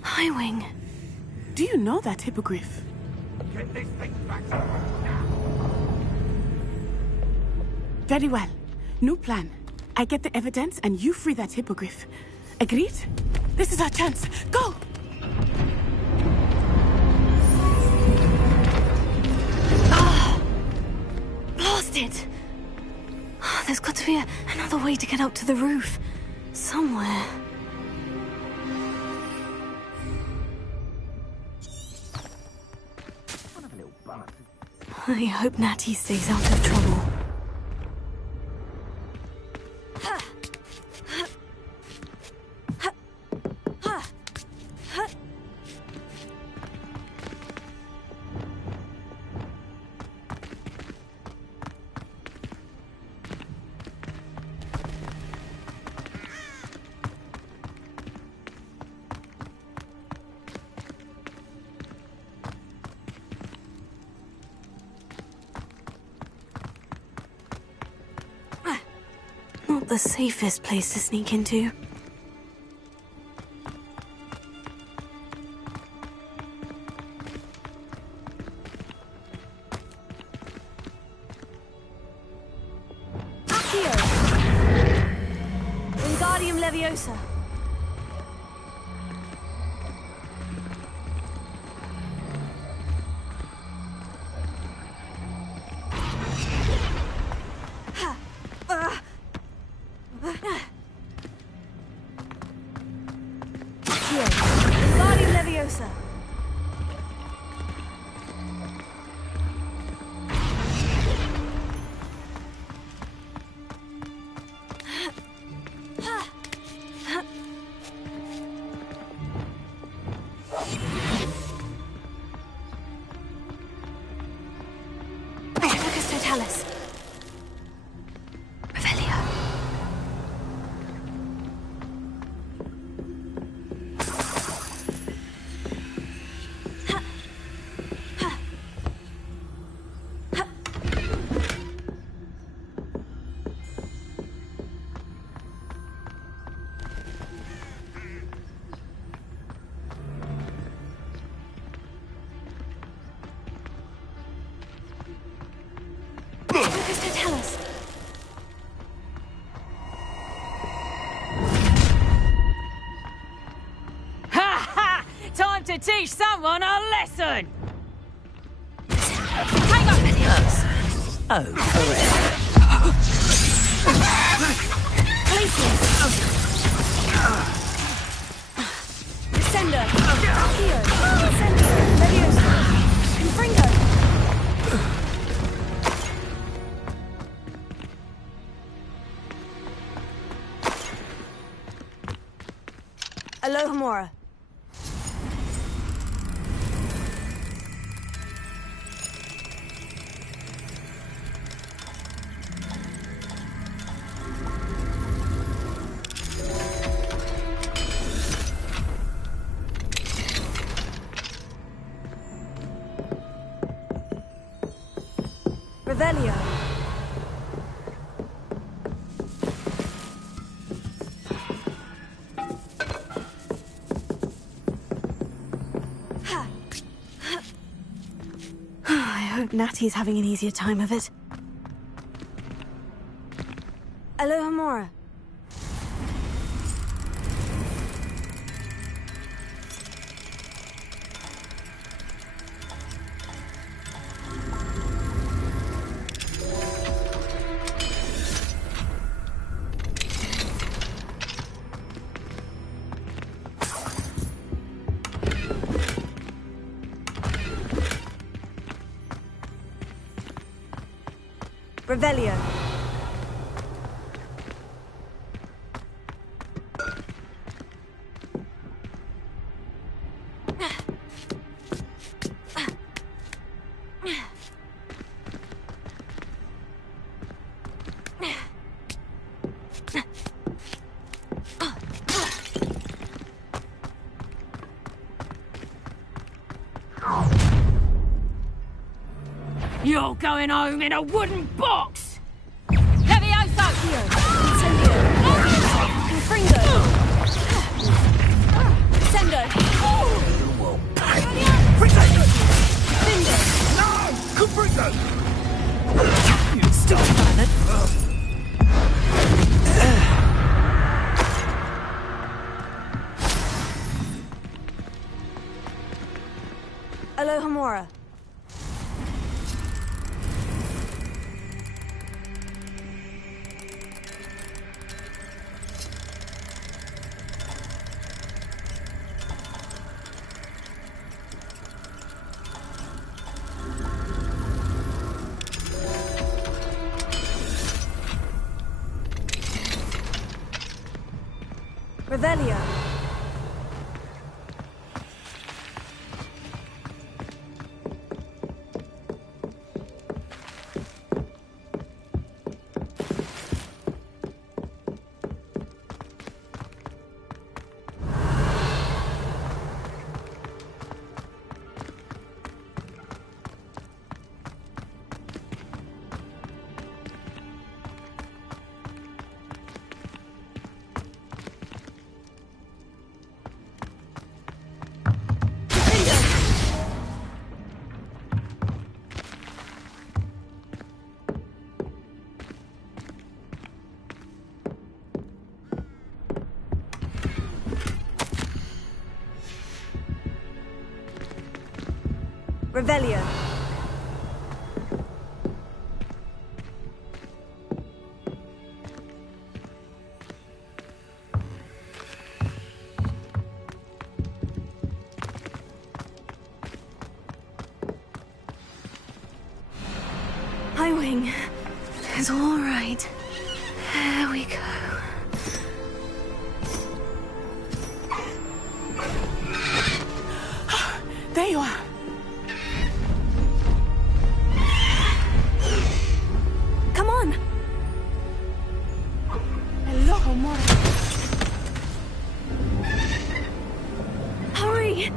Highwing. Do you know that hippogriff? Get this thing back. Very well. New plan. I get the evidence and you free that hippogriff. Agreed? This is our chance. Go! Blasted! There's got to be another way to get up to the roof. Somewhere. I hope Natty stays out of trouble. Not the safest place to sneak into. Accio! Wingardium Leviosa. Wingardium Leviosa. Focus Totalis. Revelio. Focus Totalis. Ha ha! Time to teach someone a lesson! Hang on! Oh, correct. Descender. Accio. Descender. Leviosa. Confringo. Alohomora. Revelio. I hope Natty's having an easier time of it. Alohomora. Revelio. You're going home in a wooden box! Levioso! Incendio. Confringo. Sendo. Findo. Confringo! Stupid planet. Alohomora. Revelio. Revelio. Highwing. It's all right. There we go. There you are. Come on. Hello, Homora. Hurry.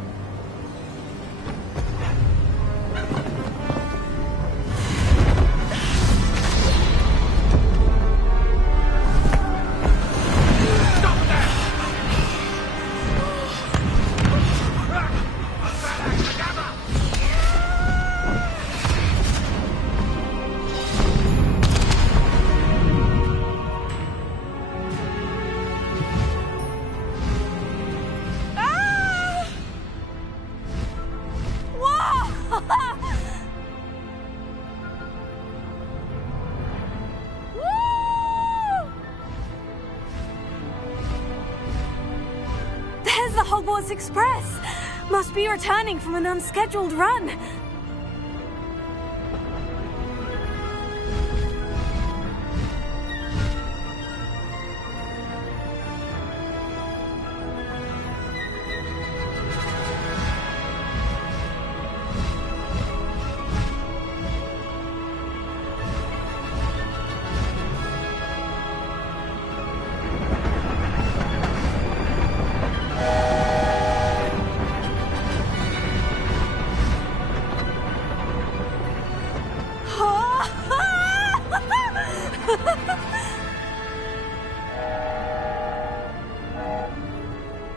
There's the Hogwarts Express! Must be returning from an unscheduled run.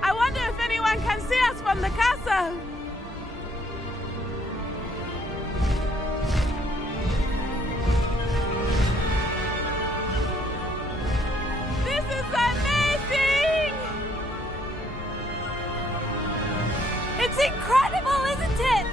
I wonder if anyone can see us from the castle. This is amazing! It's incredible, isn't it?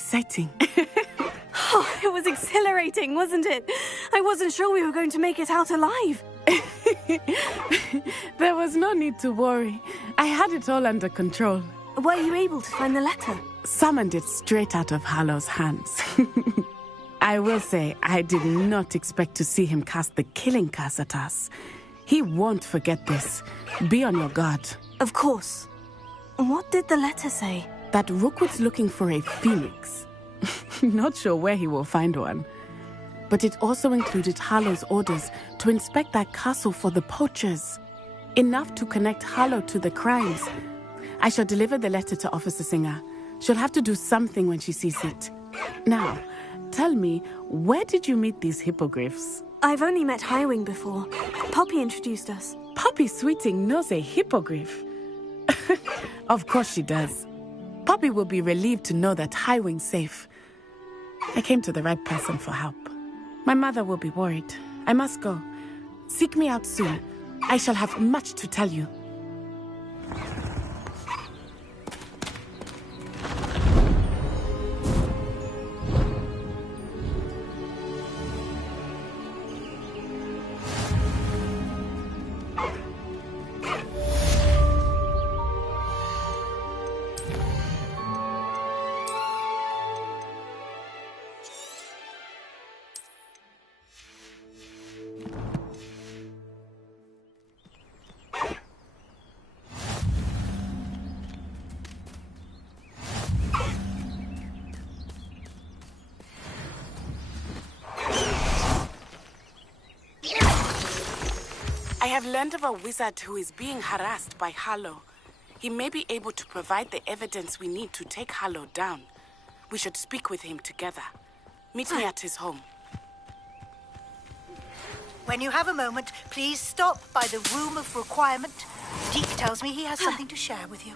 exciting. Oh, it was exhilarating, wasn't it? I wasn't sure we were going to make it out alive. There was no need to worry. I had it all under control. Were you able to find the letter? Summoned it straight out of Hallow's hands. I will say, I did not expect to see him cast the killing curse at us. He won't forget this. Be on your guard. Of course. What did the letter say? That Rookwood's looking for a phoenix. Not sure where he will find one. But it also included Hallow's orders to inspect that castle for the poachers. Enough to connect Hallow to the crimes. I shall deliver the letter to Officer Singer. She'll have to do something when she sees it. Now, tell me, where did you meet these hippogriffs? I've only met Highwing before. Poppy introduced us. Poppy Sweeting knows a hippogriff. Of course she does. Poppy will be relieved to know that Highwing's safe. I came to the right person for help. My mother will be worried. I must go. Seek me out soon. I shall have much to tell you. I have learned of a wizard who is being harassed by Hallow. He may be able to provide the evidence we need to take Hallow down. We should speak with him together. Meet me at his home. When you have a moment, please stop by the Room of Requirement. Deke tells me he has something to share with you.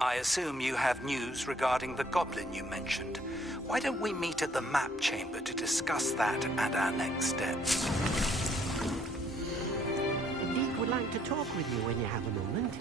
I assume you have news regarding the goblin you mentioned. Why don't we meet at the map chamber to discuss that and our next steps? Deke would like to talk with you when you have a moment.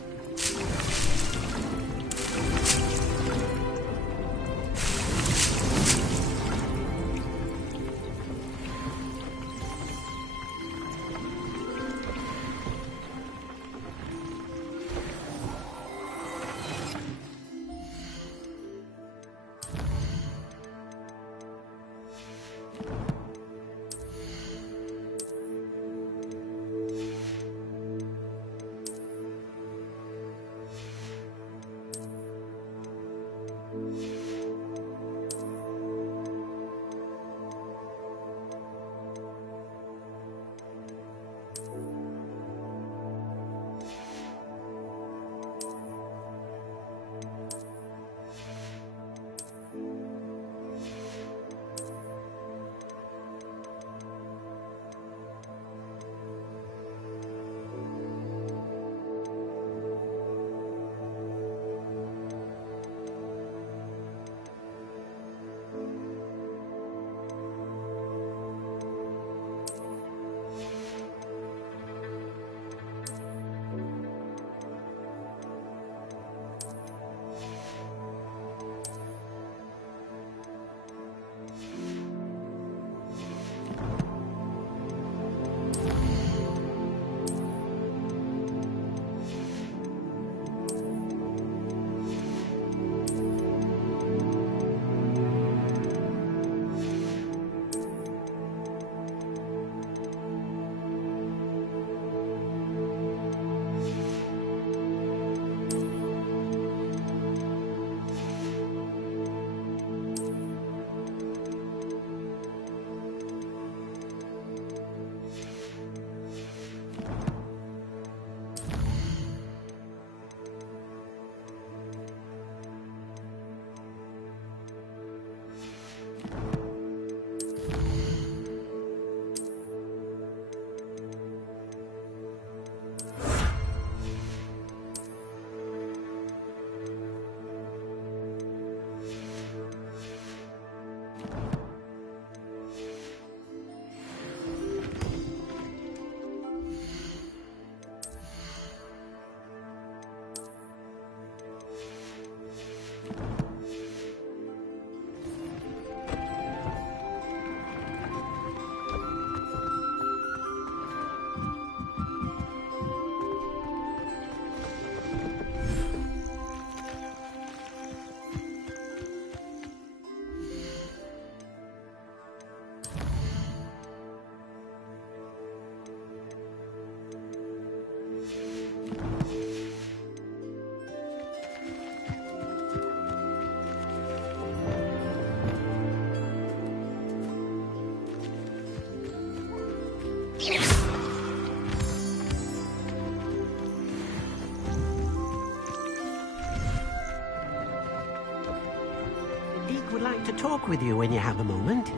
would like to talk with you when you have a moment.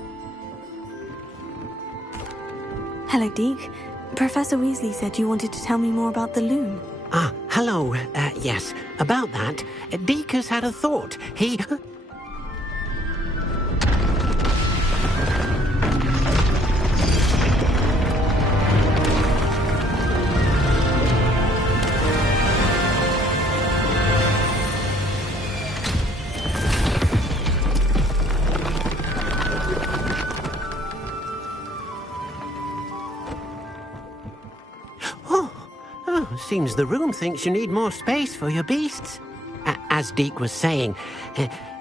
Hello, Deke. Professor Weasley said you wanted to tell me more about the loom. Ah, hello. Yes, about that. Deke has had a thought. He... Seems the room thinks you need more space for your beasts. As Deke was saying,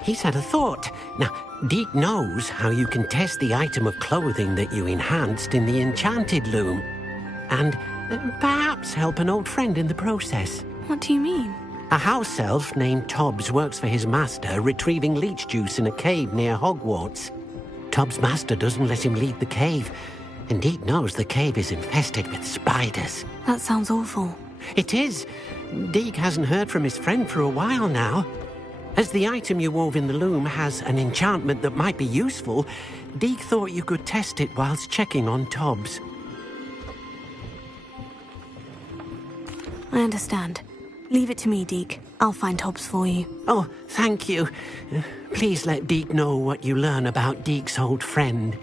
he's had a thought. Now, Deke knows how you can test the item of clothing that you enhanced in the enchanted loom. And perhaps help an old friend in the process. What do you mean? A house elf named Tobbs works for his master retrieving leech juice in a cave near Hogwarts. Tobbs' master doesn't let him leave the cave. And Deke knows the cave is infested with spiders. That sounds awful. It is. Deke hasn't heard from his friend for a while now. As the item you wove in the loom has an enchantment that might be useful, Deke thought you could test it whilst checking on Tobbs. I understand. Leave it to me, Deke. I'll find Tobbs for you. Oh, thank you. Please let Deke know what you learn about Deke's old friend.